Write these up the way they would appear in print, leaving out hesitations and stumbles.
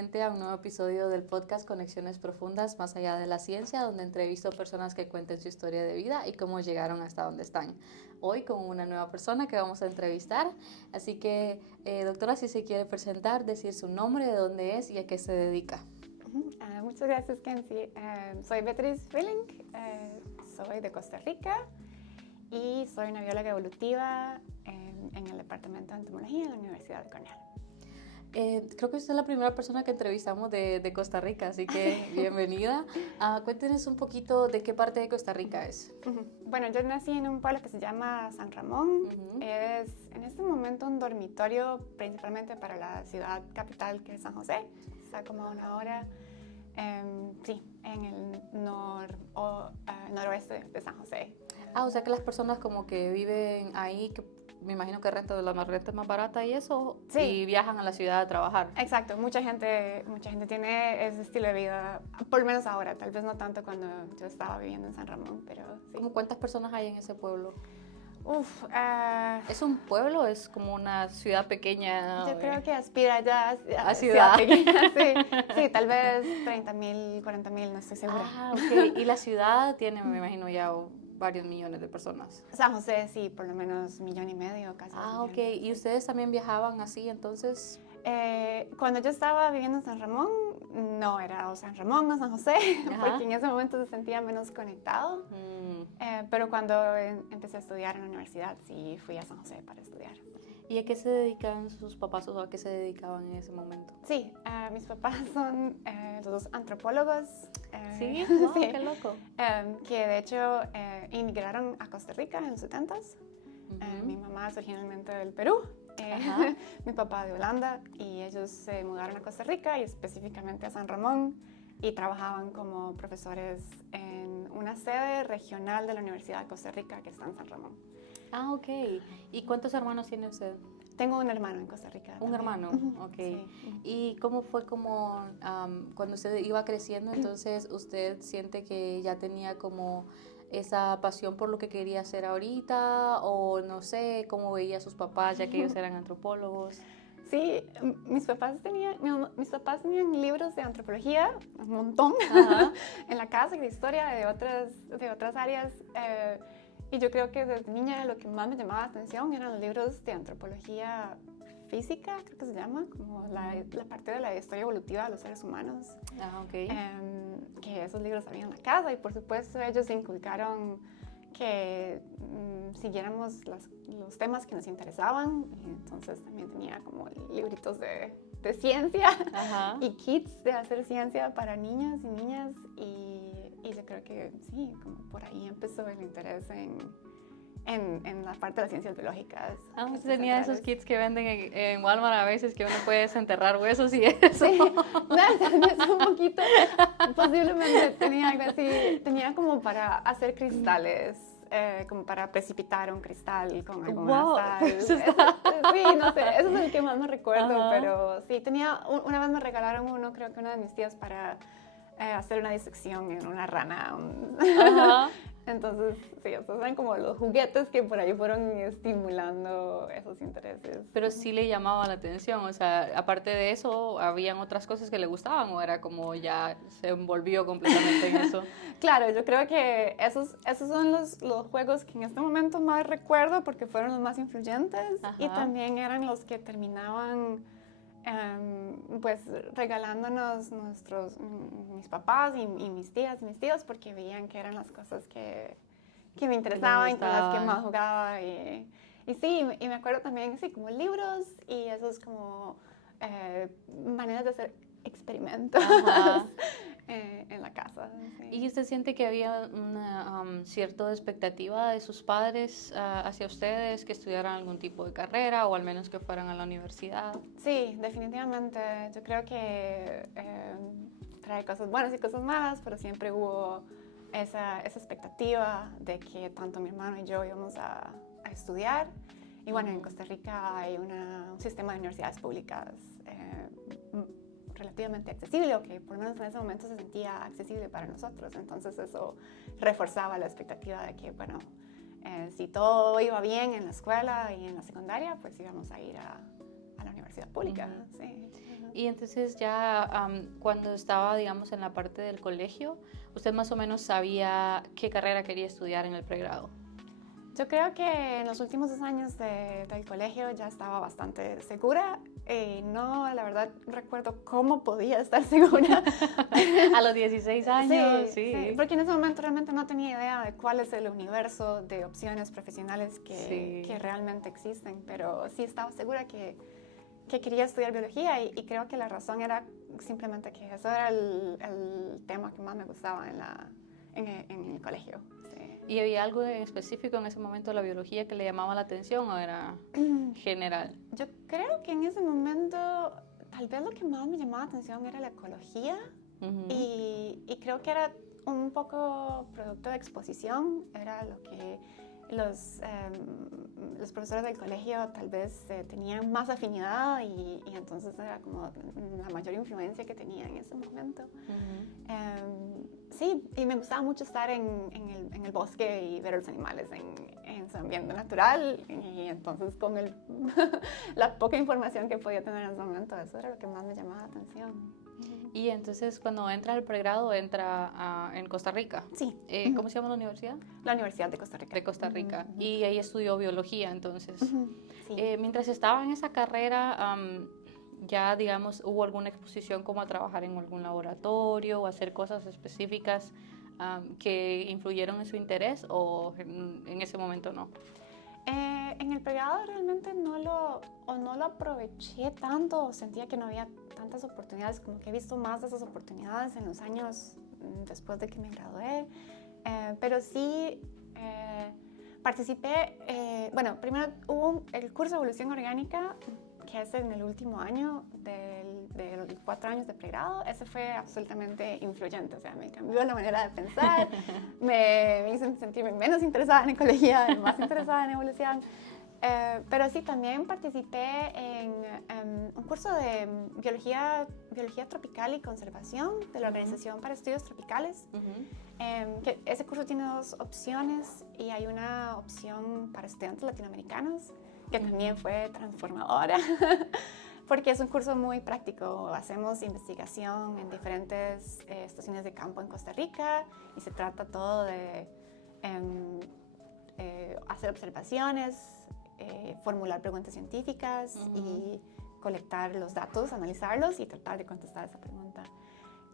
nuevamente a un nuevo episodio del podcast Conexiones Profundas Más Allá de la Ciencia, donde entrevisto personas que cuenten su historia de vida y cómo llegaron hasta donde están. Hoy con una nueva persona que vamos a entrevistar, así que doctora, si se quiere presentar, decir su nombre, de dónde es y a qué se dedica. Muchas gracias, Kenzie. Soy Beatriz Feeling, soy de Costa Rica y soy una bióloga evolutiva en el Departamento de Entomología en la Universidad de Cornell. Creo que usted es la primera persona que entrevistamos de Costa Rica, así que bienvenida. Cuéntenos un poquito de qué parte de Costa Rica es. Bueno, yo nací en un pueblo que se llama San Ramón. Es en este momento un dormitorio principalmente para la ciudad capital, que es San José. Está como a una hora, en el noroeste de San José. O sea que las personas como que viven ahí, que me imagino que la renta es más barata y eso, sí, y viajan a la ciudad a trabajar. Exacto, mucha gente tiene ese estilo de vida, por lo menos ahora, tal vez no tanto cuando yo estaba viviendo en San Ramón, pero sí. ¿Cómo cuántas personas hay en ese pueblo? ¿Es un pueblo? ¿Es como una ciudad pequeña? Yo creo que aspira ya a ciudad pequeña, sí, tal vez 30,000, 40,000, no estoy segura. Ok. ¿Y la ciudad tiene, me imagino, ya varios millones de personas? San José, sí, por lo menos 1,5 millones, casi. Ok. ¿Y ustedes también viajaban así entonces? Cuando yo estaba viviendo en San Ramón, no era o San Ramón o San José, porque en ese momento se sentía menos conectado. Pero cuando empecé a estudiar en la universidad, sí fui a San José para estudiar. ¿Y a qué se dedican sus papás o a qué se dedicaban en ese momento? Sí, mis papás son los dos antropólogos. ¿Sí? Wow, sí. ¡Qué loco! Que de hecho inmigraron a Costa Rica en los 70s. Mi mamá es originalmente del Perú. Mi papá de Holanda, y ellos se mudaron a Costa Rica y específicamente a San Ramón y trabajaban como profesores en una sede regional de la Universidad de Costa Rica que está en San Ramón. Ok. ¿Y cuántos hermanos tiene usted? Tengo un hermano en Costa Rica. ¿Un hermano? Ok. Sí. ¿Y cómo fue cuando usted iba creciendo, entonces usted siente que ya tenía como esa pasión por lo que quería hacer ahorita, o no sé, cómo veía a sus papás ya que ellos eran antropólogos? Sí, mis papás tenían libros de antropología, un montón, en la casa, y de historia de otras áreas. Y yo creo que desde niña lo que más me llamaba la atención eran los libros de antropología física, creo que se llama, como la parte de la historia evolutiva de los seres humanos. Que esos libros había en la casa, y por supuesto ellos inculcaron que siguiéramos los temas que nos interesaban. Y entonces también tenía como libritos de ciencia y kits de hacer ciencia para niños y niñas, y yo creo que sí, como por ahí empezó el interés en la parte de las ciencias biológicas. Tenía esos kits que venden en Walmart a veces, que uno puede desenterrar huesos y eso. Sí, un poquito, posiblemente tenía algo así, tenía como para hacer cristales, como para precipitar un cristal con alguna sal. Sí, no sé, eso es el que más me recuerdo, pero sí, una vez me regalaron uno, creo que una de mis tías, para hacer una disección en una rana. Entonces, sí, esos eran como los juguetes que por ahí fueron estimulando esos intereses. Pero sí le llamaba la atención, o sea, aparte de eso, ¿habían otras cosas que le gustaban o era como ya se envolvió completamente en eso? Claro, yo creo que esos son los juegos que en este momento más recuerdo, porque fueron los más influyentes. Y también eran los que terminaban pues regalándonos mis papás y mis tías y mis tíos, porque veían que eran las cosas que me interesaban y con las que más jugaba. Y sí, y me acuerdo también, sí, como libros y esos como maneras de hacer experimentos en la casa. Sí. ¿Y usted siente que había una cierta expectativa de sus padres hacia ustedes, que estudiaran algún tipo de carrera o al menos que fueran a la universidad? Sí, definitivamente. Yo creo que trae cosas buenas y cosas malas, pero siempre hubo esa expectativa de que tanto mi hermano y yo íbamos a estudiar. Y bueno, en Costa Rica hay un sistema de universidades públicas relativamente accesible, o que por lo menos en ese momento se sentía accesible para nosotros. Entonces eso reforzaba la expectativa de que, bueno, si todo iba bien en la escuela y en la secundaria, pues íbamos a ir a la universidad pública. Sí. Y entonces ya cuando estaba, digamos, en la parte del colegio, ¿usted más o menos sabía qué carrera quería estudiar en el pregrado? Yo creo que en los últimos 2 años del colegio ya estaba bastante segura. No, la verdad, recuerdo cómo podía estar segura. A los 16 años, sí. Porque en ese momento realmente no tenía idea de cuál es el universo de opciones profesionales que realmente existen, pero sí estaba segura que quería estudiar biología y creo que la razón era simplemente que eso era el tema que más me gustaba en el colegio. ¿Y había algo en específico en ese momento de la biología que le llamaba la atención o era general? Yo creo que en ese momento tal vez lo que más me llamaba la atención era la ecología y creo que era un poco producto de exposición, era lo que los profesores del colegio tal vez tenían más afinidad y entonces era como la mayor influencia que tenía en ese momento. Sí, y me gustaba mucho estar en el bosque y ver a los animales en su ambiente natural y entonces con la poca información que podía tener en ese momento, eso era lo que más me llamaba la atención. Y entonces cuando entra al pregrado, entra en Costa Rica. Sí. ¿Cómo se llama la universidad? La Universidad de Costa Rica. De Costa Rica. Y ahí estudió biología, entonces. Sí. Mientras estaba en esa carrera, ya, digamos, ¿hubo alguna exposición como a trabajar en algún laboratorio o hacer cosas específicas que influyeron en su interés o en ese momento no? En el pregrado realmente no lo aproveché tanto, o sentía que no había tantas oportunidades, como que he visto más de esas oportunidades en los años después de que me gradué, pero sí participé, bueno, primero hubo el curso de evolución orgánica, que es en el último año de los 4 años de pregrado. Ese fue absolutamente influyente, o sea, me cambió la manera de pensar, me hizo sentirme menos interesada en ecología, más interesada en evolución. Pero sí, también participé en un curso de biología tropical y conservación de la Organización para Estudios Tropicales. Que ese curso tiene 2 opciones y hay una opción para estudiantes latinoamericanos que también fue transformadora porque es un curso muy práctico. Hacemos investigación en diferentes estaciones de campo en Costa Rica y se trata todo de hacer observaciones, formular preguntas científicas y colectar los datos, analizarlos y tratar de contestar esa pregunta.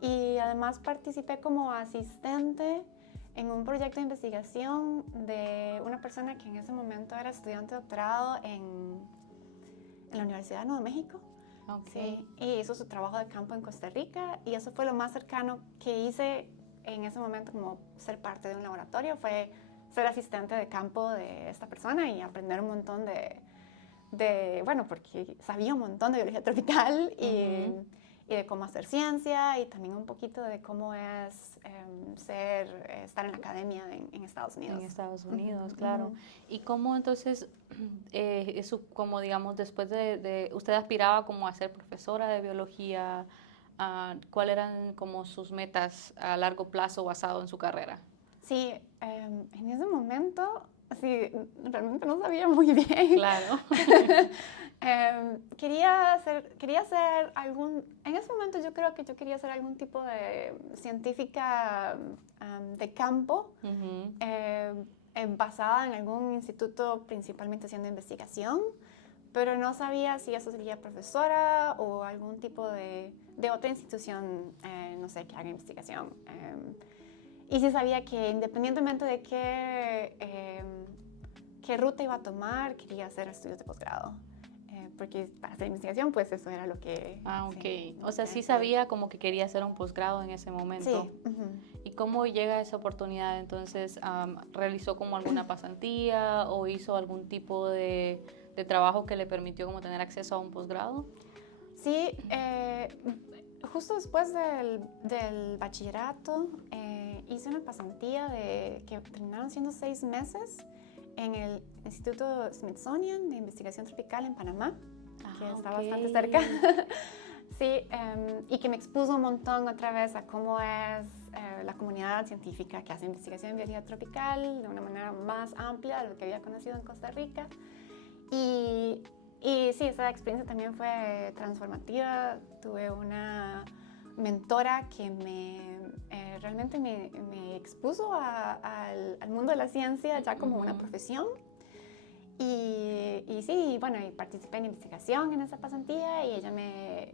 Y además participé como asistente en un proyecto de investigación de una persona que en ese momento era estudiante de doctorado en la Universidad de Nuevo México. Okay. Sí, y hizo su trabajo de campo en Costa Rica y eso fue lo más cercano que hice en ese momento, como ser parte de un laboratorio, fue ser asistente de campo de esta persona y aprender un montón bueno, porque sabía un montón de biología tropical y de cómo hacer ciencia y también un poquito de cómo es estar en la academia en Estados Unidos. En Estados Unidos, claro. ¿Y cómo entonces, eso, como digamos, después de usted aspiraba como a ser profesora de biología, ¿cuáles eran como sus metas a largo plazo basado en su carrera? Sí, en ese momento, sí, realmente no sabía muy bien. Claro. Quería hacer en ese momento yo creo que yo quería ser algún tipo de científica de campo, basada en algún instituto principalmente haciendo investigación, pero no sabía si eso sería profesora o algún tipo de otra institución, no sé, que haga investigación. Y sí sabía que independientemente de qué ruta iba a tomar, quería hacer estudios de posgrado. Porque para hacer investigación, pues eso era lo que... Ok. Sí, o sea, sí sabía como que quería hacer un posgrado en ese momento. Sí. ¿Y cómo llega esa oportunidad? Entonces, ¿realizó como alguna pasantía o hizo algún tipo de trabajo que le permitió como tener acceso a un posgrado? Sí, justo después del bachillerato hice una pasantía que terminaron siendo 6 meses en el Instituto Smithsonian de Investigación Tropical en Panamá, que está bastante cerca. Sí, y que me expuso un montón otra vez a cómo es la comunidad científica que hace investigación en biología tropical de una manera más amplia de lo que había conocido en Costa Rica. Y Y sí, esa experiencia también fue transformativa. Tuve una mentora que realmente me expuso al mundo de la ciencia ya como una profesión. Y sí, bueno, y participé en investigación en esa pasantía y ella me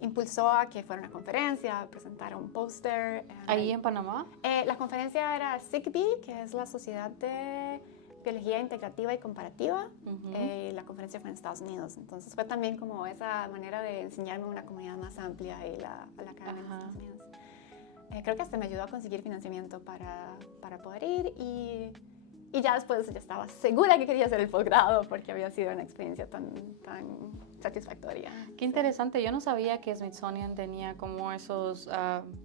impulsó a que fuera a una conferencia, a presentar un póster. ¿Ahí en Panamá? La conferencia era SIGBI, que es la Sociedad de Biología Integrativa y Comparativa. La conferencia fue en Estados Unidos, entonces fue también como esa manera de enseñarme a una comunidad más amplia y a la academia de Estados Unidos. Creo que hasta me ayudó a conseguir financiamiento para poder ir y ya después ya estaba segura que quería hacer el posgrado porque había sido una experiencia tan satisfactoria. Qué interesante, yo no sabía que Smithsonian tenía como esos,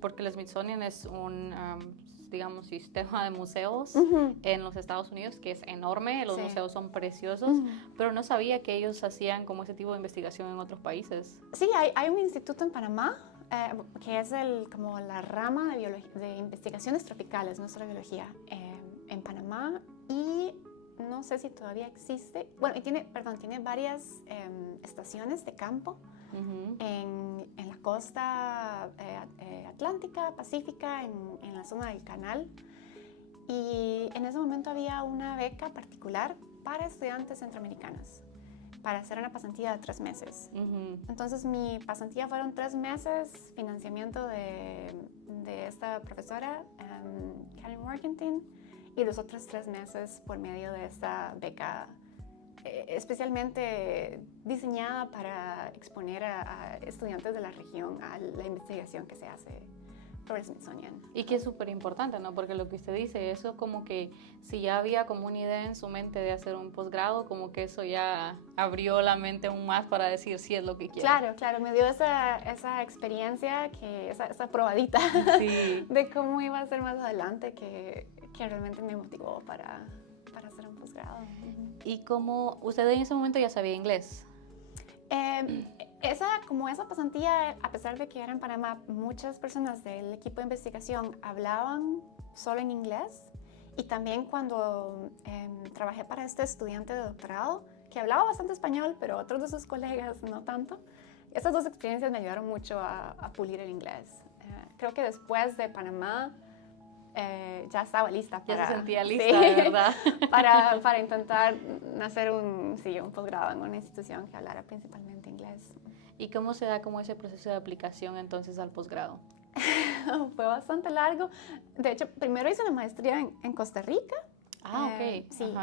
porque el Smithsonian es un, digamos, sistema de museos en los Estados Unidos que es enorme, los museos son preciosos, pero no sabía que ellos hacían como ese tipo de investigación en otros países. Sí, hay un instituto en Panamá que es como la rama de investigaciones tropicales, nuestra biología, en Panamá, y no sé si todavía existe. Bueno, tiene varias estaciones de campo en la costa atlántica, pacífica, en la zona del canal. Y en ese momento había una beca particular para estudiantes centroamericanos para hacer una pasantía de 3 meses. Entonces mi pasantía fueron 3 meses, financiamiento de esta profesora, Karen Workington, y los otros 3 meses por medio de esta beca especialmente diseñada para exponer a estudiantes de la región a la investigación que se hace por el Smithsonian. Y que es súper importante, ¿no? Porque lo que usted dice, eso como que si ya había como una idea en su mente de hacer un posgrado, como que eso ya abrió la mente aún más para decir si es lo que quiere. Claro, me dio esa experiencia, esa probadita de cómo iba a ser más adelante que realmente me motivó para hacer un posgrado. ¿Y cómo usted en ese momento ya sabía inglés? Esa pasantía, a pesar de que era en Panamá, muchas personas del equipo de investigación hablaban solo en inglés, y también cuando trabajé para este estudiante de doctorado que hablaba bastante español, pero otros de sus colegas no tanto. Esas 2 experiencias me ayudaron mucho a pulir el inglés. Creo que después de Panamá ya estaba lista para... Ya se sentía lista, de verdad. para intentar hacer un posgrado en una institución que hablara principalmente inglés. ¿Y cómo se da como ese proceso de aplicación entonces al posgrado? Fue bastante largo. De hecho, primero hice una maestría en Costa Rica. Ok. Sí,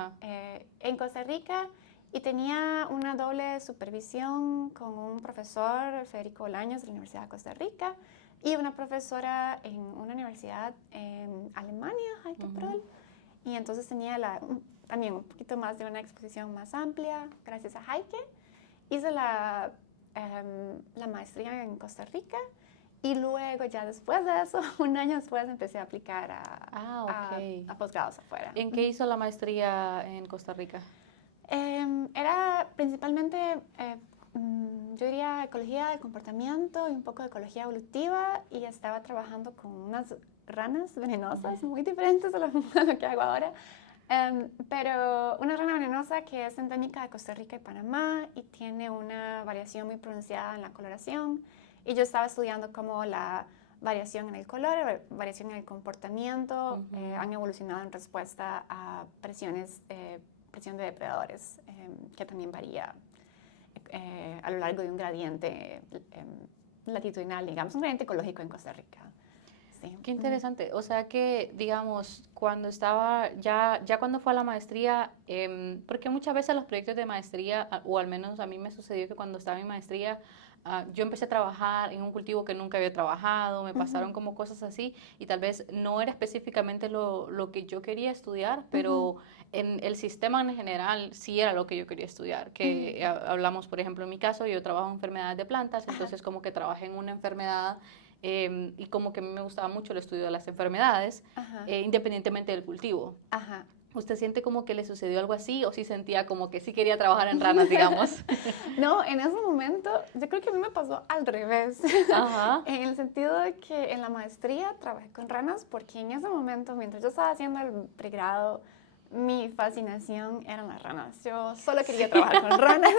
en Costa Rica, y tenía una doble supervisión con un profesor, Federico Bolaños, de la Universidad de Costa Rica, y una profesora en una universidad en Alemania, Heike Pröll. Y entonces tenía también un poquito más de una exposición más amplia, gracias a Heike. Hice la maestría en Costa Rica, y luego ya después de eso, un año después, empecé a aplicar a posgrados afuera. ¿En qué hizo la maestría en Costa Rica? Era principalmente, yo diría, ecología del comportamiento y un poco de ecología evolutiva, y estaba trabajando con unas ranas venenosas muy diferentes a lo que hago ahora. Pero una rana venenosa que es endémica de Costa Rica y Panamá y tiene una variación muy pronunciada en la coloración, y yo estaba estudiando cómo la variación en el color, variación en el comportamiento han evolucionado en respuesta a presión de depredadores, que también varía a lo largo de un gradiente latitudinal, digamos, un gradiente ecológico en Costa Rica. Sí. Qué interesante. O sea que, digamos, cuando estaba, ya cuando fue a la maestría, porque muchas veces los proyectos de maestría, o al menos a mí me sucedió que cuando estaba en maestría, yo empecé a trabajar en un cultivo que nunca había trabajado, me pasaron como cosas así, y tal vez no era específicamente lo que yo quería estudiar, pero en el sistema en general sí era lo que yo quería estudiar, que hablamos, por ejemplo, en mi caso, yo trabajo en enfermedades de plantas, entonces como que trabajé en una enfermedad, y como que a mí me gustaba mucho el estudio de las enfermedades, independientemente del cultivo. ¿Usted siente como que le sucedió algo así, o sí sentía como que sí quería trabajar en ranas, digamos? No, en ese momento yo creo que a mí me pasó al revés. En el sentido de que en la maestría trabajé con ranas porque en ese momento, mientras yo estaba haciendo el pregrado, mi fascinación eran las ranas. Yo solo quería trabajar con ranas.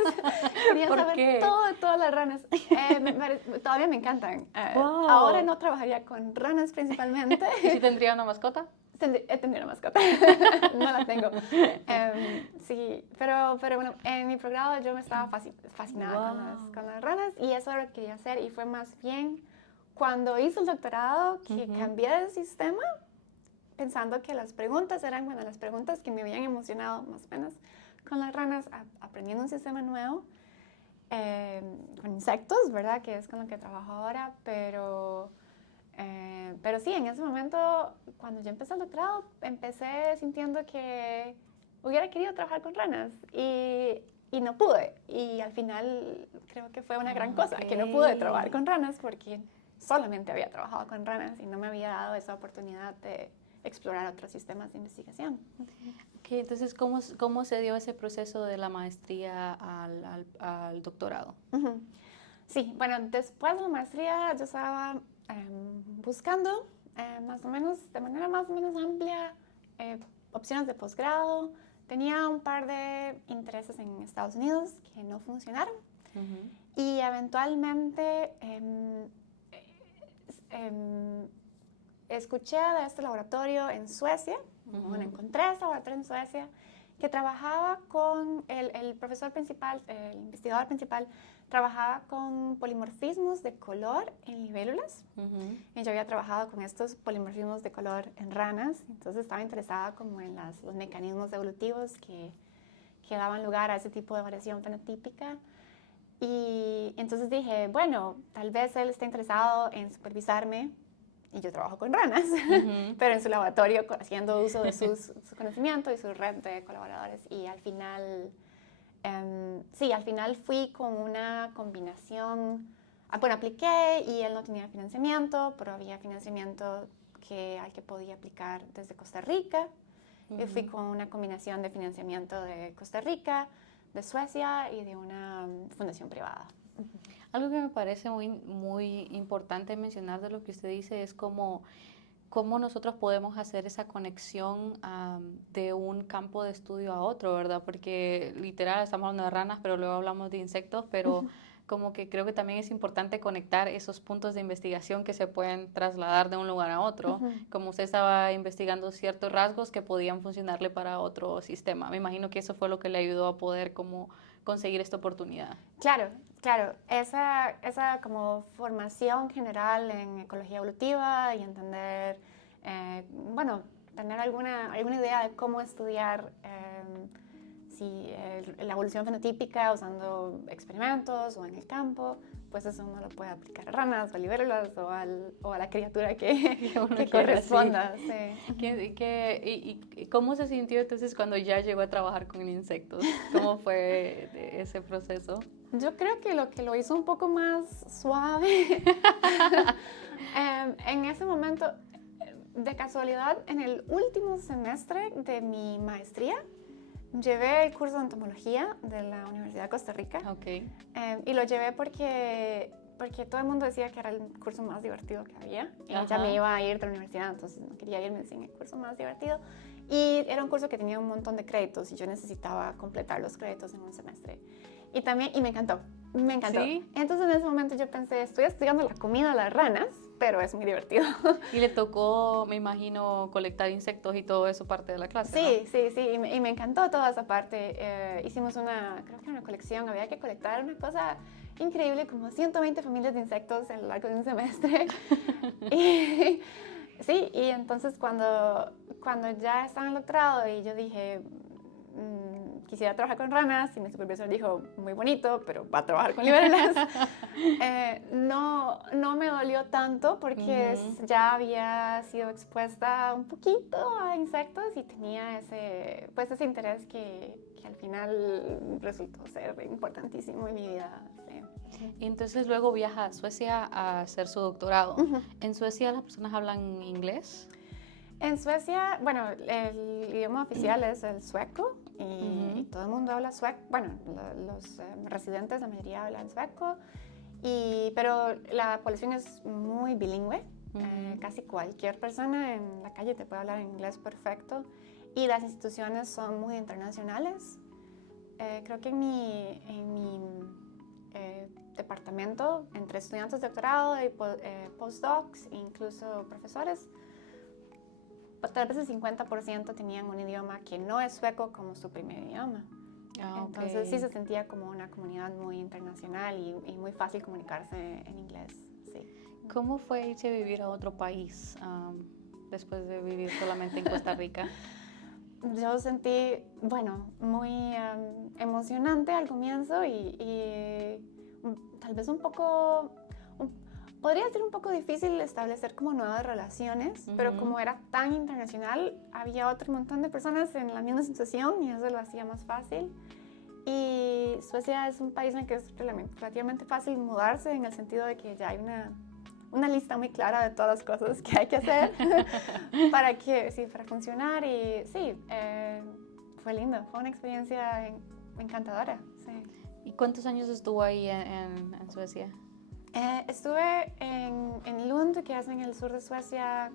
Quería ¿Por saber qué? todas las ranas. Todavía me encantan. Wow. Ahora no trabajaría con ranas principalmente. ¿Y si tendría una mascota? Tendría una mascota. No la tengo. Sí, pero bueno, en mi programa yo me estaba fascinada con las ranas y eso era lo que quería hacer. Y fue más bien cuando hice el doctorado que cambié de sistema, pensando que las preguntas eran, bueno, las preguntas que me habían emocionado más o menos con las ranas, aprendiendo un sistema nuevo, con insectos, ¿verdad? Que es con lo que trabajo ahora, pero sí, en ese momento, cuando yo empecé el doctorado, empecé sintiendo que hubiera querido trabajar con ranas y no pude. Y al final creo que fue una gran cosa que no pude trabajar con ranas porque solamente había trabajado con ranas y no me había dado esa oportunidad de explorar otros sistemas de investigación. Okay, entonces, ¿cómo se dio ese proceso de la maestría al doctorado? Sí, bueno, después de la maestría yo estaba buscando más o menos, de manera más o menos amplia, opciones de posgrado. Tenía un par de intereses en Estados Unidos que no funcionaron y eventualmente escuché de este laboratorio en Suecia, bueno, encontré este laboratorio en Suecia que trabajaba con el profesor principal, el investigador principal, trabajaba con polimorfismos de color en libélulas. Y yo había trabajado con estos polimorfismos de color en ranas, entonces estaba interesada como en los mecanismos evolutivos que daban lugar a ese tipo de variación fenotípica. Y entonces dije, bueno, tal vez él esté interesado en supervisarme y yo trabajo con ranas, pero en su laboratorio haciendo uso de su conocimiento y su red de colaboradores. Y al final, al final fui con una combinación. Bueno, apliqué y él no tenía financiamiento, pero había financiamiento al que podía aplicar desde Costa Rica. Y fui con una combinación de financiamiento de Costa Rica, de Suecia y de una fundación privada. Algo que me parece muy importante mencionar de lo que usted dice es cómo nosotros podemos hacer esa conexión de un campo de estudio a otro, ¿verdad? Porque literal estamos hablando de ranas, pero luego hablamos de insectos, pero como que creo que también es importante conectar esos puntos de investigación que se pueden trasladar de un lugar a otro. Como usted estaba investigando ciertos rasgos que podían funcionarle para otro sistema. Me imagino que eso fue lo que le ayudó a poder como conseguir esta oportunidad. Claro. Esa como formación general en ecología evolutiva y entender, tener alguna idea de cómo estudiar la evolución fenotípica usando experimentos o en el campo, pues eso uno lo puede aplicar a ranas o a libélulas o a la criatura que corresponda. Sí. ¿Y cómo se sintió entonces cuando ya llegó a trabajar con insectos? ¿Cómo fue ese proceso? Yo creo que lo hizo un poco más suave. En ese momento, de casualidad, en el último semestre de mi maestría, llevé el curso de entomología de la Universidad de Costa Rica. Okay. Y lo llevé porque todo el mundo decía que era el curso más divertido que había. Y ya me iba a ir de la universidad, entonces no quería irme sin el curso más divertido. Y era un curso que tenía un montón de créditos y yo necesitaba completar los créditos en un semestre. Y me encantó. ¿Sí? Entonces en ese momento yo pensé, estoy estudiando la comida de las ranas, pero es muy divertido. Y le tocó, me imagino, colectar insectos y todo eso parte de la clase, Sí, ¿no? Sí, y me encantó toda esa parte. Hicimos creo que una colección, había que colectar una cosa increíble, como 120 familias de insectos a lo largo de un semestre. y entonces cuando ya estaba en el doctorado y yo dije, quisiera trabajar con ranas, y mi supervisor dijo, muy bonito, pero va a trabajar con libélulas. No me dolió tanto porque ya había sido expuesta un poquito a insectos y tenía ese interés que al final resultó ser importantísimo en mi vida. Sí. Y entonces luego viaja a Suecia a hacer su doctorado. ¿En Suecia las personas hablan inglés? En Suecia, bueno, el idioma oficial es el sueco y todo el mundo habla sueco. Bueno, los residentes, la mayoría hablan sueco, pero la población es muy bilingüe. Casi cualquier persona en la calle te puede hablar inglés perfecto. y las instituciones son muy internacionales. Creo que en mi departamento, entre estudiantes de doctorado y postdocs, incluso profesores, tal vez el 50% tenían un idioma que no es sueco como su primer idioma. Entonces sí se sentía como una comunidad muy internacional y muy fácil comunicarse en inglés. Sí. ¿Cómo fue irse a vivir a otro país después de vivir solamente en Costa Rica? Yo sentí, bueno, muy emocionante al comienzo y tal vez podría ser un poco difícil establecer como nuevas relaciones, pero como era tan internacional, había otro montón de personas en la misma situación y eso lo hacía más fácil. Y Suecia es un país en el que es relativamente fácil mudarse, en el sentido de que ya hay una lista muy clara de todas las cosas que hay que hacer para funcionar. Y sí, fue lindo, fue una experiencia encantadora. Sí. ¿Y cuántos años estuvo ahí en Suecia? Estuve en Lund, que es en el sur de Suecia,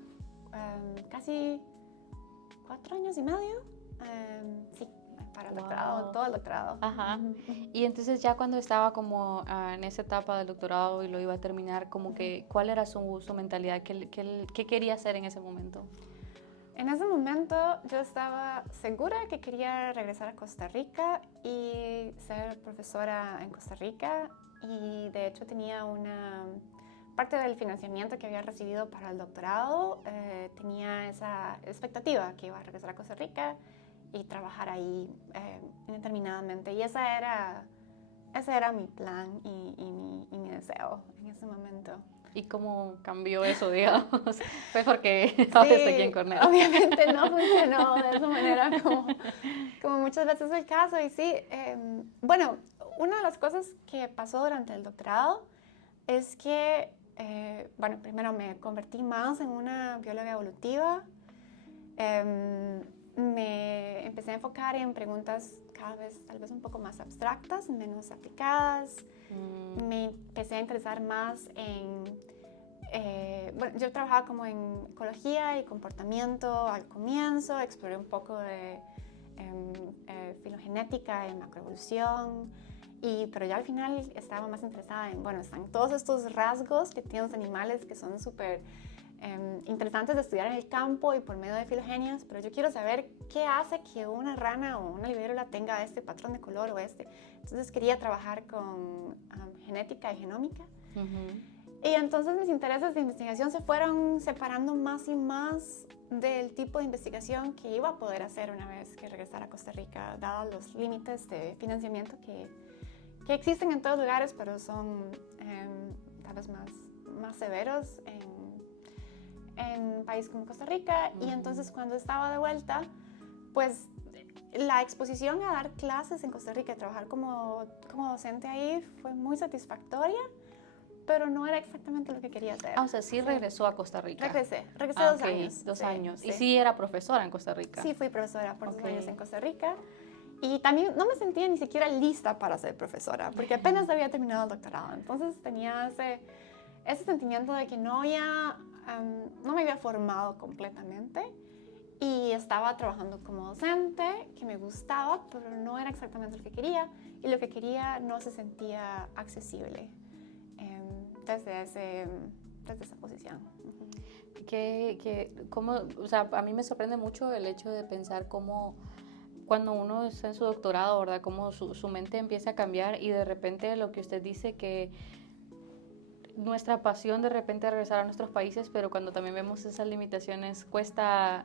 casi 4 años y medio. Sí, para el doctorado, todo el doctorado. Ajá. Y entonces ya cuando estaba como en esa etapa del doctorado y lo iba a terminar, como que, ¿cuál era su mentalidad? ¿Qué quería hacer en ese momento? En ese momento yo estaba segura que quería regresar a Costa Rica y ser profesora en Costa Rica. Y de hecho tenía una parte del financiamiento que había recibido para el doctorado, tenía esa expectativa que iba a regresar a Costa Rica y trabajar ahí indeterminadamente. Y ese era mi plan y mi deseo en ese momento. ¿Y cómo cambió eso, digamos? Fue porque estabas aquí en Cornell. Obviamente no funcionó de esa manera como muchas veces es el caso. Y sí, bueno, una de las cosas que pasó durante el doctorado es que, bueno, primero me convertí más en una bióloga evolutiva. Me empecé a enfocar en preguntas cada vez tal vez un poco más abstractas, menos aplicadas. Me empecé a interesar más en... bueno, yo trabajaba como en ecología y comportamiento al comienzo, exploré un poco de filogenética y macroevolución, pero ya al final estaba más interesada en, bueno, están todos estos rasgos que tienen los animales que son súper interesantes de estudiar en el campo y por medio de filogenias, pero yo quiero saber qué hace que una rana o una libélula tenga este patrón de color o este. Entonces quería trabajar con genética y genómica. Y entonces mis intereses de investigación se fueron separando más y más del tipo de investigación que iba a poder hacer una vez que regresara a Costa Rica, dados los límites de financiamiento que existen en todos lugares, pero son tal vez más severos en un país como Costa Rica. Y entonces cuando estaba de vuelta, pues la exposición a dar clases en Costa Rica y trabajar como docente ahí fue muy satisfactoria, pero no era exactamente lo que quería hacer. O sea, sí regresó a Costa Rica. Regresé 2 años. 2 años. Sí. ¿Y sí era profesora en Costa Rica? Sí, fui profesora por 2 años en Costa Rica. Y también no me sentía ni siquiera lista para ser profesora, porque apenas había terminado el doctorado. Entonces tenía ese sentimiento de que no me había formado completamente y estaba trabajando como docente, que me gustaba, pero no era exactamente lo que quería, y lo que quería no se sentía accesible desde esa posición. O sea, a mí me sorprende mucho el hecho de pensar cómo cuando uno está en su doctorado, ¿verdad? Cómo su mente empieza a cambiar y de repente lo que usted dice que nuestra pasión de repente regresar a nuestros países, pero cuando también vemos esas limitaciones cuesta.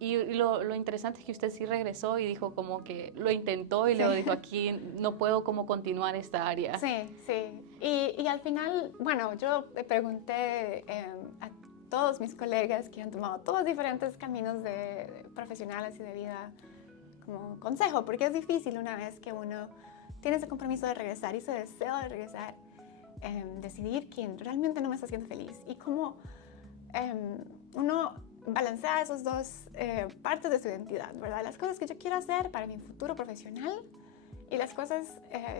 Y lo interesante es que usted sí regresó y dijo como que lo intentó y luego dijo aquí no puedo como continuar esta área. Sí. Y al final, bueno, yo le pregunté a todos mis colegas que han tomado todos diferentes caminos profesionales y de vida como consejo, porque es difícil una vez que uno tiene ese compromiso de regresar y ese deseo de regresar, decidir quién realmente no me está haciendo feliz y cómo uno balancea esas dos partes de su identidad, ¿verdad? Las cosas que yo quiero hacer para mi futuro profesional y las cosas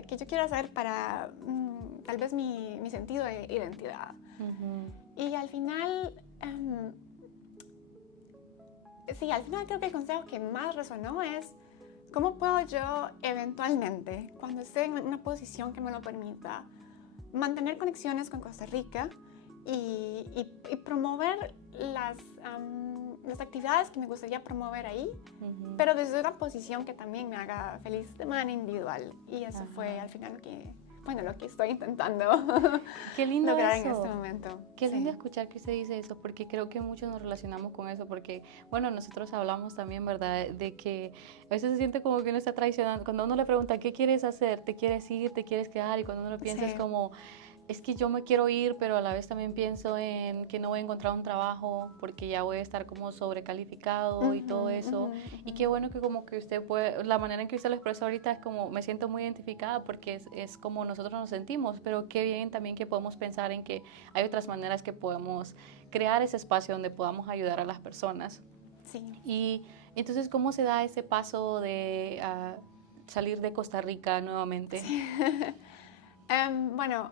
que yo quiero hacer para tal vez mi sentido de identidad. Y al final sí, al final creo que el consejo que más resonó es cómo puedo yo eventualmente, cuando esté en una posición que me lo permita, mantener conexiones con Costa Rica y promover las actividades que me gustaría promover ahí, pero desde una posición que también me haga feliz de manera individual. Y eso fue al final lo que estoy intentando Qué lindo lograr eso. en este momento. Qué lindo escuchar que usted dice eso, porque creo que muchos nos relacionamos con eso, porque, bueno, nosotros hablamos también, ¿verdad?, de que a veces se siente como que uno está traicionando. Cuando uno le pregunta, ¿qué quieres hacer? ¿Te quieres ir? ¿Te quieres quedar? Y cuando uno lo piensa es como, es que yo me quiero ir, pero a la vez también pienso en que no voy a encontrar un trabajo porque ya voy a estar como sobrecalificado y todo eso. Y qué bueno que como que usted puede, la manera en que usted lo expresó ahorita es como, me siento muy identificada porque es como nosotros nos sentimos, pero qué bien también que podemos pensar en que hay otras maneras que podemos crear ese espacio donde podamos ayudar a las personas. Sí. Y entonces, ¿cómo se da ese paso de salir de Costa Rica nuevamente? Sí. Bueno,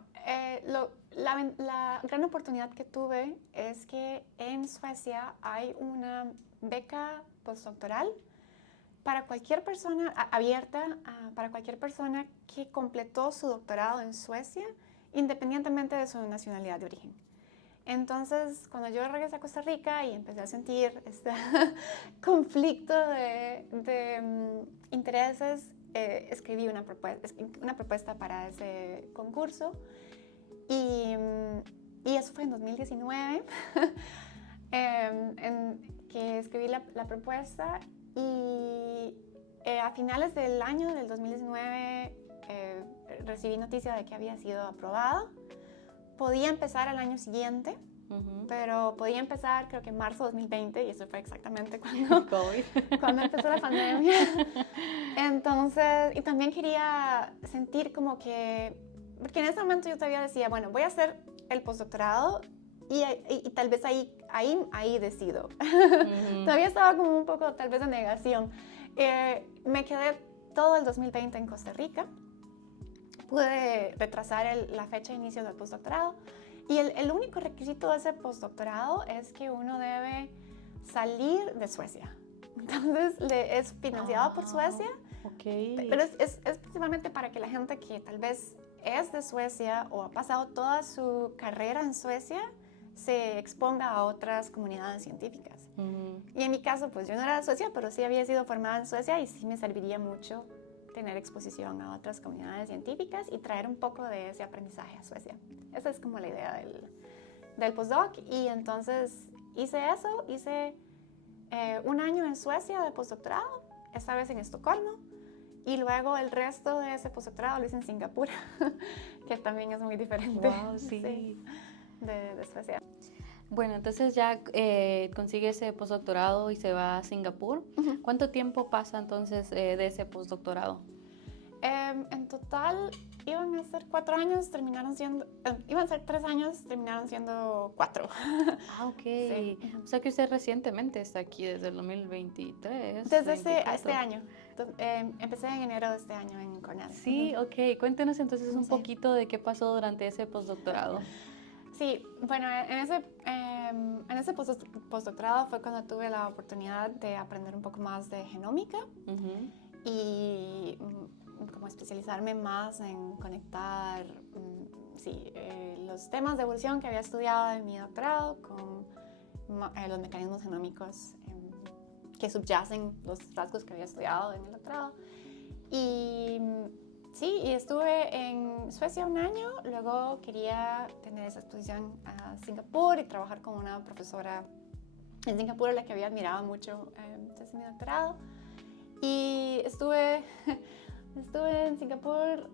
la gran oportunidad que tuve es que en Suecia hay una beca postdoctoral para cualquier persona, abierta para cualquier persona que completó su doctorado en Suecia, independientemente de su nacionalidad de origen. Entonces, cuando yo regresé a Costa Rica y empecé a sentir este conflicto de intereses, escribí una propuesta para ese concurso y eso fue en 2019 que escribí la propuesta y a finales del año del 2019 recibí noticia de que había sido aprobada. Podía empezar el año siguiente, pero podía empezar creo que en marzo de 2020 y eso fue exactamente cuando empezó la pandemia. Entonces, y también quería sentir como que, porque en ese momento yo todavía decía, bueno, voy a hacer el postdoctorado y tal vez ahí decido. Todavía estaba como un poco tal vez de negación. Me quedé todo el 2020 en Costa Rica. Pude retrasar la fecha de inicio del postdoctorado y el único requisito de ese postdoctorado es que uno debe salir de Suecia. Entonces es financiado por Suecia, pero es principalmente para que la gente que tal vez es de Suecia o ha pasado toda su carrera en Suecia se exponga a otras comunidades científicas. Y en mi caso, pues yo no era de Suecia, pero sí había sido formada en Suecia y sí me serviría mucho tener exposición a otras comunidades científicas y traer un poco de ese aprendizaje a Suecia. Esa es como la idea del postdoc. Y entonces hice eso, hice un año en Suecia de postdoctorado, esta vez en Estocolmo, y luego el resto de ese postdoctorado lo hice en Singapur, que también es muy diferente. Wow, sí. De Suecia. Bueno, entonces ya consigue ese postdoctorado y se va a Singapur. ¿Cuánto tiempo pasa entonces de ese postdoctorado? En total iban a ser 4 años, iban a ser 3 años, terminaron siendo 4. Ah, ok. Sí. O sea que usted recientemente está aquí desde el 2023. Desde este año. Empecé en enero de este año en Cornell. Sí, ok. Cuéntenos entonces un poquito de qué pasó durante ese postdoctorado. Sí, bueno, en ese postdoctorado fue cuando tuve la oportunidad de aprender un poco más de genómica y como especializarme más en conectar los temas de evolución que había estudiado en mi doctorado con los mecanismos genómicos que subyacen los rasgos que había estudiado en el doctorado. Y estuve en Suecia un año, luego quería tener esa exposición a Singapur y trabajar con una profesora en Singapur a la que había admirado mucho desde mi doctorado. Y estuve en Singapur,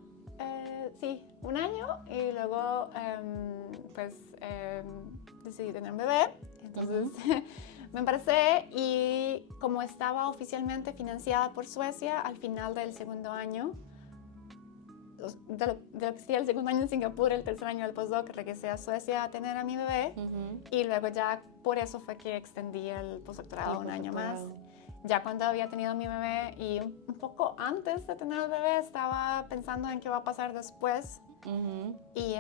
un año y luego decidí tener un bebé. Entonces me embaracé y como estaba oficialmente financiada por Suecia, al final del segundo año, de lo que sería el segundo año en Singapur, el tercer año del postdoc, regresé a Suecia a tener a mi bebé y luego ya por eso fue que extendí el postdoctorado un año más. Ya cuando había tenido mi bebé y un poco antes de tener el bebé estaba pensando en qué va a pasar después y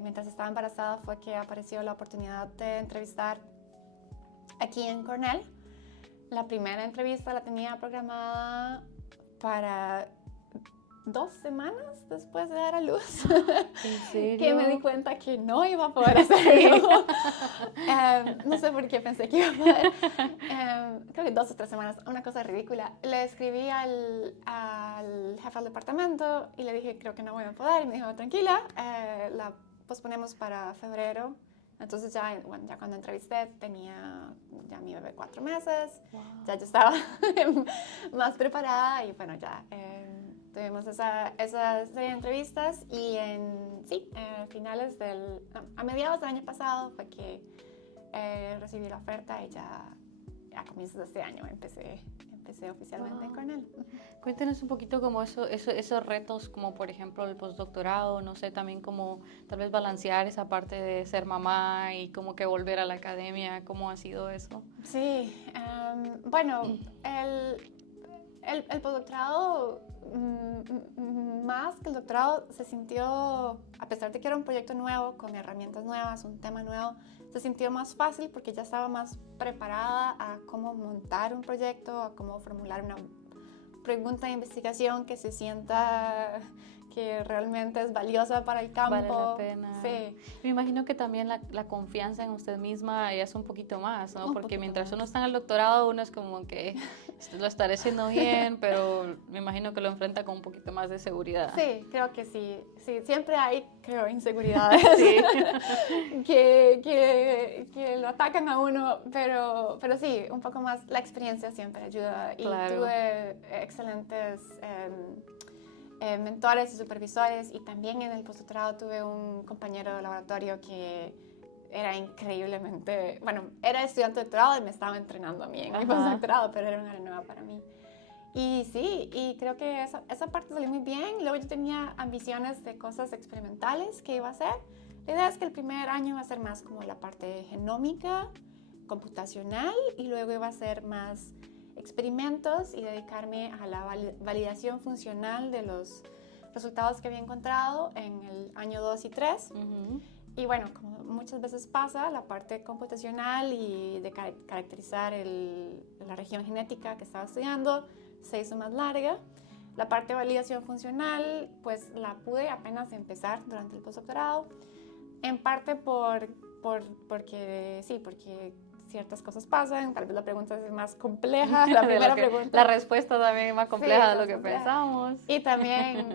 mientras estaba embarazada fue que apareció la oportunidad de entrevistar aquí en Cornell La primera entrevista la tenía programada para 2 semanas después de dar a luz. ¿En serio? Que me di cuenta que no iba a poder hacerlo. No sé por qué pensé que iba a poder. Creo que 2 o 3 semanas, una cosa ridícula. Le escribí al jefe del departamento y le dije, creo que no voy a poder. Y me dijo, tranquila, la posponemos para febrero. Entonces ya cuando entrevisté tenía ya mi bebé 4 meses. Wow. Ya yo estaba más preparada y bueno, ya tuvimos esa serie de entrevistas y a mediados del año pasado fue que recibí la oferta y ya a comienzos de este año empecé oficialmente en Cornell. Cuéntenos un poquito como esos retos, como por ejemplo el postdoctorado, no sé, también como tal vez balancear esa parte de ser mamá y como que volver a la academia, ¿cómo ha sido eso? Sí, bueno, el postdoctorado, más que el doctorado, se sintió, a pesar de que era un proyecto nuevo, con herramientas nuevas, un tema nuevo, se sintió más fácil porque ya estaba más preparada a cómo montar un proyecto, a cómo formular una pregunta de investigación que se sienta que realmente es valiosa para el campo. Vale la pena. Sí. Me imagino que también la confianza en usted misma ya es un poquito más, ¿no? Porque mientras uno está en el doctorado, uno es como que lo estaré haciendo bien, pero me imagino que lo enfrenta con un poquito más de seguridad. Sí, creo que sí. Sí, siempre hay, creo, inseguridades Sí. que lo atacan a uno, pero sí, un poco más la experiencia siempre ayuda. Y Claro. tuve excelentes mentores y supervisores, y también en el postdoctorado tuve un compañero de laboratorio que era increíblemente, bueno, era estudiante de doctorado y me estaba entrenando a mí en mi postdoctorado, pero era una área nueva para mí. Y sí, y creo que esa parte salió muy bien. Luego yo tenía ambiciones de cosas experimentales que iba a hacer. La idea es que el primer año iba a ser más como la parte genómica, computacional, y luego iba a ser más experimentos y dedicarme a la validación funcional de los resultados que había encontrado en el año 2 y 3. Uh-huh. Y bueno, como muchas veces pasa, la parte computacional y de caracterizar la región genética que estaba estudiando se hizo más larga. La parte de validación funcional, pues la pude apenas empezar durante el postdoctorado, en parte porque ciertas cosas pasan, tal vez la pregunta es más compleja, la primera pregunta. La respuesta también es más compleja Sí, de lo que pensamos. Y también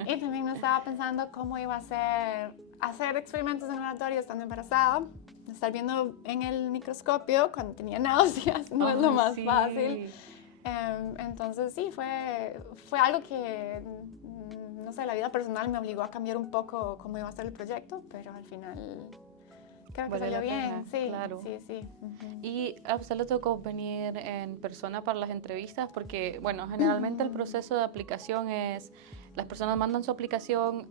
no estaba pensando cómo iba a ser hacer experimentos en laboratorio estando embarazada, estar viendo en el microscopio cuando tenía náuseas, no es lo más fácil. Entonces sí, fue algo que, no sé, la vida personal me obligó a cambiar un poco cómo iba a ser el proyecto, pero al final creo que salió bien. Sí, claro. Sí. Uh-huh. ¿Y a usted le tocó venir en persona para las entrevistas? Porque, bueno, generalmente el proceso de aplicación es, las personas mandan su aplicación,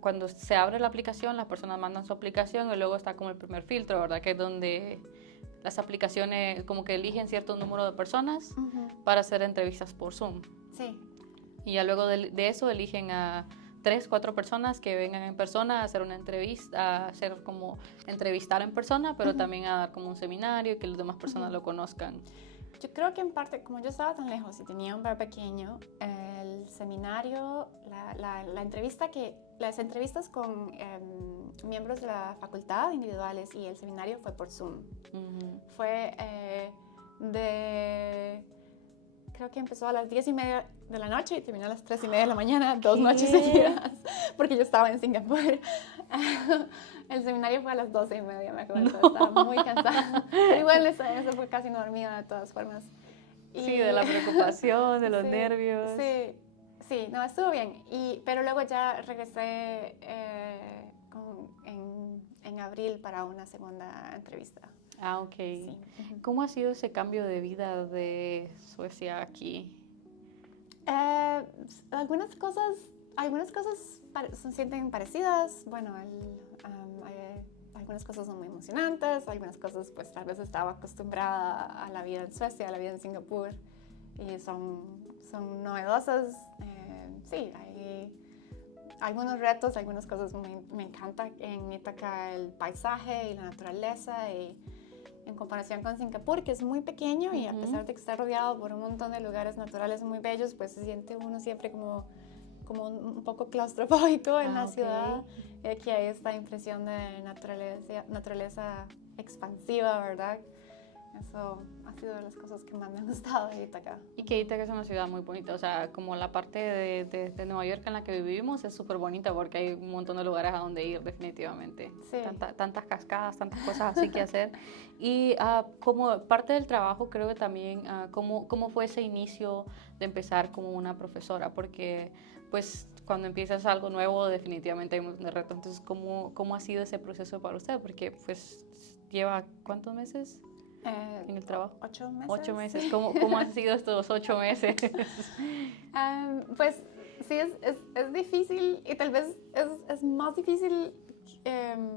cuando se abre la aplicación, las personas mandan su aplicación y luego está como el primer filtro, ¿verdad? Que es donde las aplicaciones como que eligen cierto número de personas para hacer entrevistas por Zoom. Sí. Y ya luego de eso eligen a 3, 4 personas que vengan en persona a hacer una entrevista, a hacer como entrevistar en persona, pero también a dar como un seminario y que las demás personas lo conozcan. Yo creo que en parte, como yo estaba tan lejos y tenía un bebé pequeño, el seminario, las entrevistas con miembros de la facultad individuales y el seminario fue por Zoom. Uh-huh. Fue creo que empezó a las 10:30 de la noche y terminó a las 3:30 de la mañana, 2 noches seguidas, porque yo estaba en Singapur. El seminario fue a las 12:30, me acuerdo, estaba muy cansada. Pero igual eso fue casi no dormida de todas formas. Sí, de la preocupación, de los nervios. Sí, no, estuvo bien. Pero luego ya regresé en abril para una segunda entrevista. Ah, ok. Sí. ¿Cómo ha sido ese cambio de vida de Suecia aquí? Algunas cosas se sienten parecidas. Bueno, algunas cosas son muy emocionantes, algunas cosas pues tal vez estaba acostumbrada a la vida en Suecia, a la vida en Singapur, y son novedosas. Sí, hay algunos retos, algunas cosas me encanta en Ítaca, el paisaje y la naturaleza, y en comparación con Singapur, que es muy pequeño y a pesar de que está rodeado por un montón de lugares naturales muy bellos, pues se siente uno siempre como un poco claustrofóbico en la ciudad. Que hay esta impresión de naturaleza expansiva, ¿verdad? Eso ha sido de las cosas que más me han gustado de Ítaca. Y que Ítaca es una ciudad muy bonita, o sea, como la parte de Nueva York en la que vivimos es súper bonita porque hay un montón de lugares a donde ir definitivamente. Sí. Tantas cascadas, tantas cosas así que hacer. Y como parte del trabajo creo que también, ¿cómo fue ese inicio de empezar como una profesora? Porque pues cuando empiezas algo nuevo definitivamente hay un montón de retos. Entonces, ¿cómo ha sido ese proceso para usted? Porque pues lleva ¿cuántos meses? En el trabajo. 8 meses. 8 meses. ¿Cómo han sido estos 8 meses? Pues sí, es difícil y tal vez es más difícil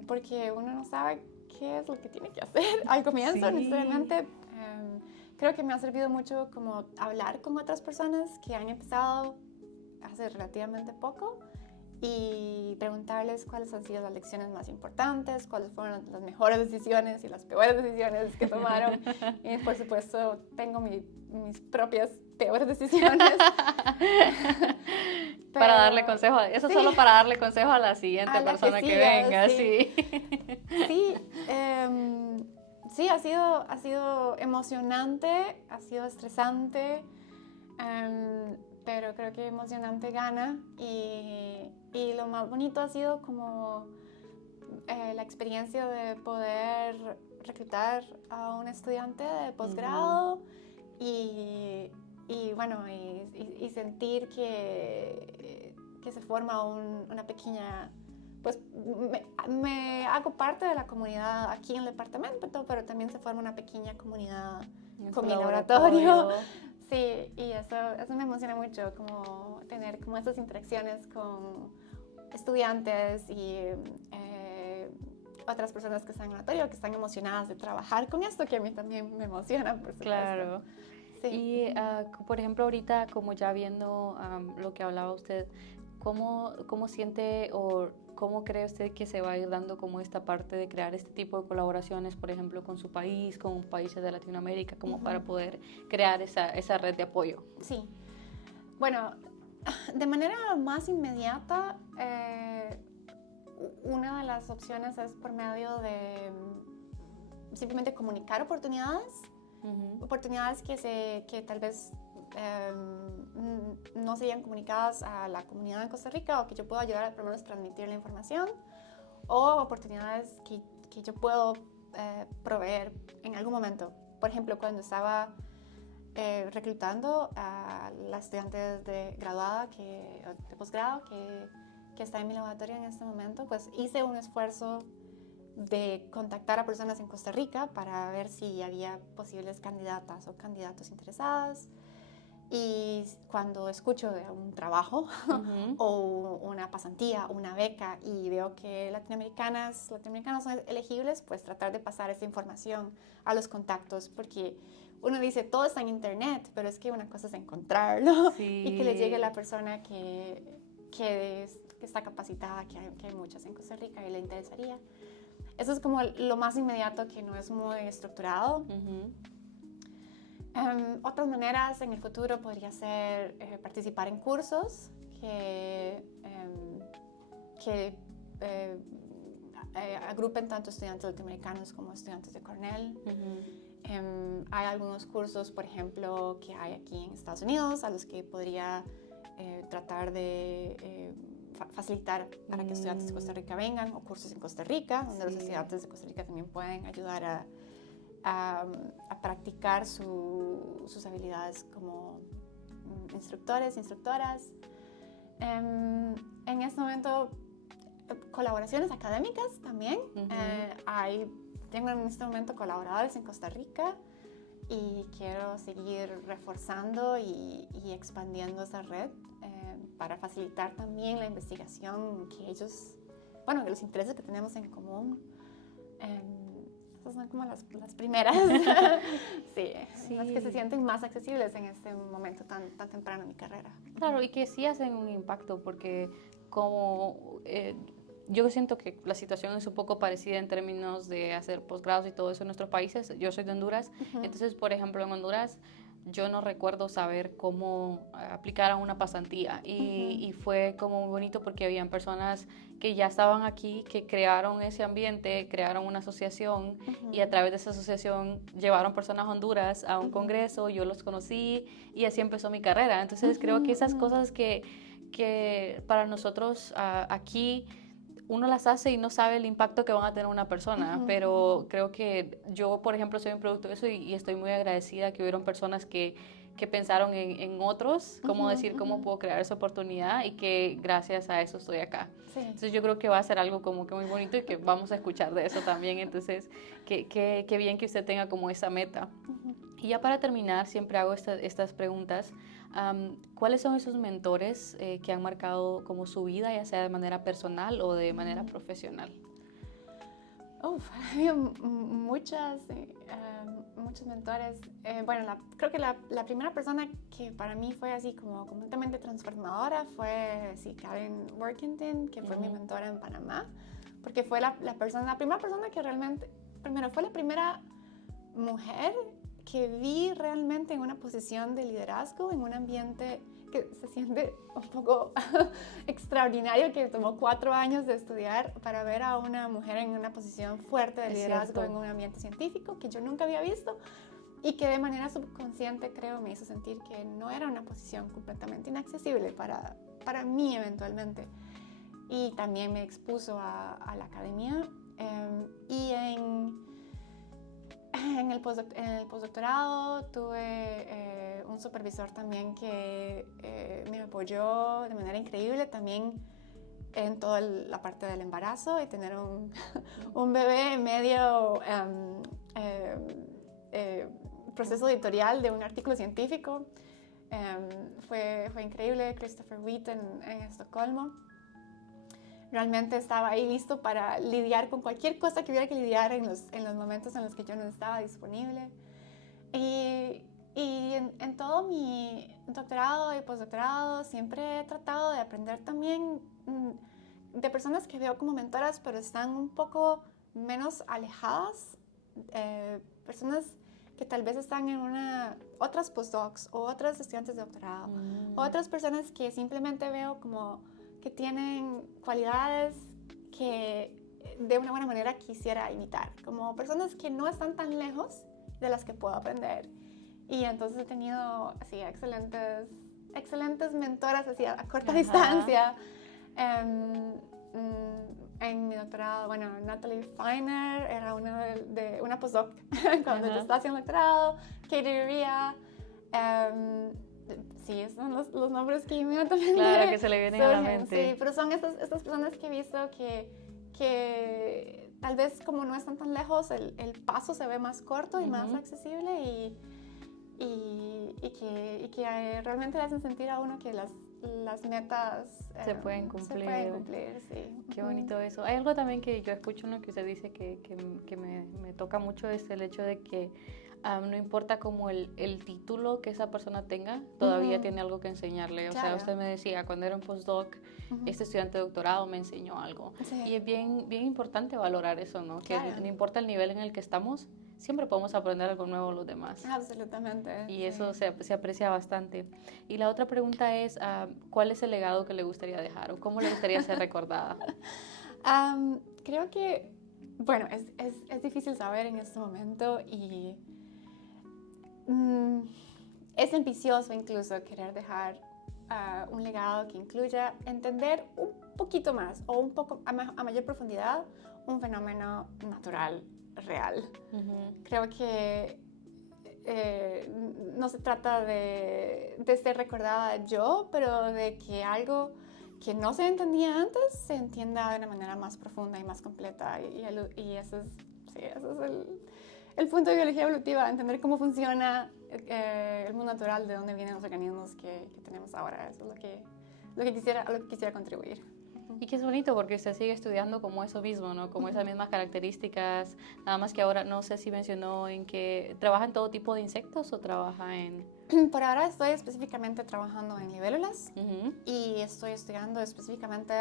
porque uno no sabe qué es lo que tiene que hacer al comienzo, sí. Necesariamente. Creo que me ha servido mucho como hablar con otras personas que han empezado hace relativamente poco y preguntarles cuáles han sido las lecciones más importantes, cuáles fueron las mejores decisiones y las peores decisiones que tomaron. Y por supuesto tengo mis propias peores decisiones. Para darle consejo, eso sí. Solo para darle consejo a la siguiente persona que venga, sí. Sí, sí, ha sido emocionante, ha sido estresante, pero creo que emocionante gana y lo más bonito ha sido como la experiencia de poder reclutar a un estudiante de posgrado y bueno, y sentir que se forma una pequeña, pues me hago parte de la comunidad aquí en el departamento, pero también se forma una pequeña comunidad con mi laboratorio. Sí, y eso me emociona mucho, como tener como estas interacciones con estudiantes y otras personas que están en el laboratorio, que están emocionadas de trabajar con esto, que a mí también me emociona, por supuesto. Claro. Sí. Y, por ejemplo, ahorita, como ya viendo lo que hablaba usted, ¿cómo siente o cómo cree usted que se va a ir dando como esta parte de crear este tipo de colaboraciones, por ejemplo, con su país, con países de Latinoamérica, como para poder crear esa red de apoyo? Sí. Bueno, de manera más inmediata, una de las opciones es por medio de simplemente comunicar oportunidades, oportunidades que tal vez no serían comunicadas a la comunidad en Costa Rica o que yo puedo ayudar a por lo menos transmitir la información, o oportunidades que yo puedo proveer en algún momento. Por ejemplo, cuando estaba reclutando a las estudiantes de graduada, de posgrado, que está en mi laboratorio en este momento, pues hice un esfuerzo de contactar a personas en Costa Rica para ver si había posibles candidatas o candidatos interesadas. Y cuando escucho de un trabajo o una pasantía, una beca, y veo que latinoamericanos son elegibles, pues tratar de pasar esa información a los contactos, porque uno dice, todo está en internet, pero es que una cosa es encontrarlo y que le llegue a la persona que está capacitada, que hay muchas en Costa Rica y le interesaría. Eso es como lo más inmediato, que no es muy estructurado. Otras maneras en el futuro podría ser participar en cursos que agrupen tanto estudiantes latinoamericanos como estudiantes de Cornell. Hay algunos cursos, por ejemplo, que hay aquí en Estados Unidos, a los que podría tratar de facilitar para que estudiantes de Costa Rica vengan, o cursos en Costa Rica, donde los estudiantes de Costa Rica también pueden ayudar a practicar sus habilidades como instructores, instructoras. En este momento, colaboraciones académicas también. Tengo en este momento colaboradores en Costa Rica y quiero seguir reforzando y expandiendo esa red para facilitar también la investigación que de los intereses que tenemos en común. Esas son como las primeras, las que se sienten más accesibles en este momento tan temprano en mi carrera. Claro, y que sí hacen un impacto, porque como yo siento que la situación es un poco parecida en términos de hacer posgrados y todo eso en nuestros países. Yo soy de Honduras, entonces, por ejemplo, en Honduras yo no recuerdo saber cómo aplicar a una pasantía y fue como muy bonito porque habían personas que ya estaban aquí, que crearon ese ambiente, crearon una asociación y a través de esa asociación llevaron personas a Honduras a un congreso, yo los conocí y así empezó mi carrera. Entonces creo que esas cosas que para nosotros aquí uno las hace y no sabe el impacto que van a tener una persona, pero creo que yo, por ejemplo, soy un producto de eso y estoy muy agradecida que hubieron personas que pensaron en otros, cómo decir, cómo puedo crear esa oportunidad y que gracias a eso estoy acá. Sí. Entonces yo creo que va a ser algo como que muy bonito y que vamos a escuchar de eso también. Entonces, qué bien que usted tenga como esa meta. Y ya para terminar, siempre hago estas preguntas. ¿Cuáles son esos mentores que han marcado como su vida, ya sea de manera personal o de manera profesional? Había muchos mentores. Bueno, creo que la primera persona que para mí fue así como completamente transformadora fue Karen Workington, que fue mi mentora en Panamá, porque fue la primera persona que realmente, primero fue la primera mujer que vi realmente en una posición de liderazgo, en un ambiente que se siente un poco extraordinario, que tomó 4 años de estudiar para ver a una mujer en una posición fuerte de liderazgo en un ambiente científico que yo nunca había visto y que de manera subconsciente, creo, me hizo sentir que no era una posición completamente inaccesible para mí eventualmente. Y también me expuso a la academia y en el postdoctorado tuve un supervisor también que me apoyó de manera increíble también en toda la parte del embarazo y tener un bebé en medio proceso editorial de un artículo científico. Fue increíble. Christopher Wheat en Estocolmo. Realmente estaba ahí listo para lidiar con cualquier cosa que hubiera que lidiar en los momentos en los que yo no estaba disponible. Y en todo mi doctorado y postdoctorado siempre he tratado de aprender también de personas que veo como mentoras, pero están un poco menos alejadas, personas que tal vez están en otras postdocs o otras estudiantes de doctorado, o otras personas que simplemente veo como que tienen cualidades que de una buena manera quisiera imitar, como personas que no están tan lejos de las que puedo aprender. Y entonces he tenido así excelentes mentoras así a corta distancia. En mi doctorado, bueno, Natalie Feiner era una de una postdoc cuando yo estaba haciendo doctorado, Katie Ria. Sí, son los nombres que inmediatamente claro que se le vienen a la mente. Sí, pero son estas personas que he visto que tal vez como no están tan lejos, el paso se ve más corto y más accesible y que realmente le hacen sentir a uno que las metas se pueden cumplir. Sí. Qué bonito eso. Hay algo también que yo escucho, uno que usted dice que me toca mucho, es el hecho de que no importa como el título que esa persona tenga, todavía tiene algo que enseñarle. O sea, usted me decía, cuando era un postdoc, este estudiante de doctorado me enseñó algo. Sí. Y es bien importante valorar eso, ¿no? Que no importa el nivel en el que estamos, siempre podemos aprender algo nuevo de los demás. Absolutamente. Y eso se aprecia bastante. Y la otra pregunta es, ¿cuál es el legado que le gustaría dejar o cómo le gustaría ser recordada? Creo que, bueno, es difícil saber en este momento y es ambicioso incluso querer dejar un legado que incluya entender un poquito más o un poco a mayor profundidad un fenómeno natural real. Creo que no se trata de ser recordada yo, pero de que algo que no se entendía antes se entienda de una manera más profunda y más completa. Y eso es el punto de biología evolutiva, entender cómo funciona el mundo natural, de dónde vienen los organismos que tenemos ahora. Eso es lo que quisiera contribuir. Y que es bonito porque usted sigue estudiando como eso mismo, ¿no? Como esas mismas características, nada más que ahora no sé si mencionó en que trabaja en todo tipo de insectos o trabaja en... Por ahora estoy específicamente trabajando en libélulas y estoy estudiando específicamente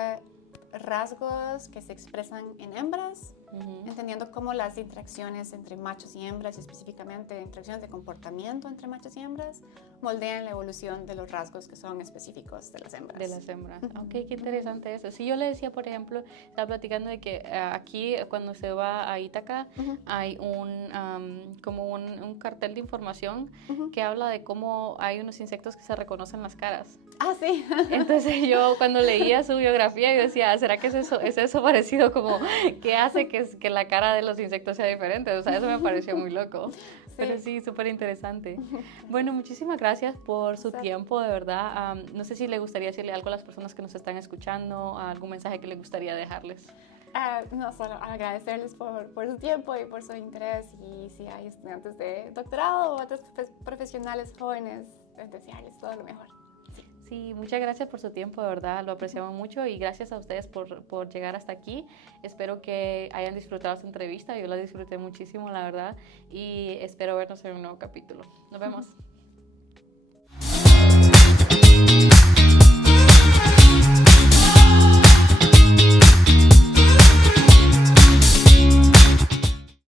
rasgos que se expresan en hembras, Ujú. entendiendo cómo las interacciones entre machos y hembras, específicamente interacciones de comportamiento entre machos y hembras, moldean la evolución de los rasgos que son específicos de las hembras. De las hembras. Ok, qué interesante eso. Sí, yo le decía, por ejemplo, estaba platicando de que aquí cuando se va a Ítaca hay como un cartel de información que habla de cómo hay unos insectos que se reconocen las caras. Ah, sí. Entonces yo cuando leía su biografía yo decía, ¿será que es eso parecido como que hace que la cara de los insectos sea diferente? O sea, eso me pareció muy loco. Pero sí, súper interesante. Bueno, muchísimas gracias por su tiempo, de verdad. No sé si le gustaría decirle algo a las personas que nos están escuchando, algún mensaje que le gustaría dejarles. No, solo agradecerles por su tiempo y por su interés, y si hay estudiantes de doctorado o otros profesionales jóvenes, desearles todo lo mejor. Sí, muchas gracias por su tiempo, de verdad, lo apreciamos mucho y gracias a ustedes por llegar hasta aquí. Espero que hayan disfrutado esta entrevista, yo la disfruté muchísimo, la verdad, y espero vernos en un nuevo capítulo. Nos vemos.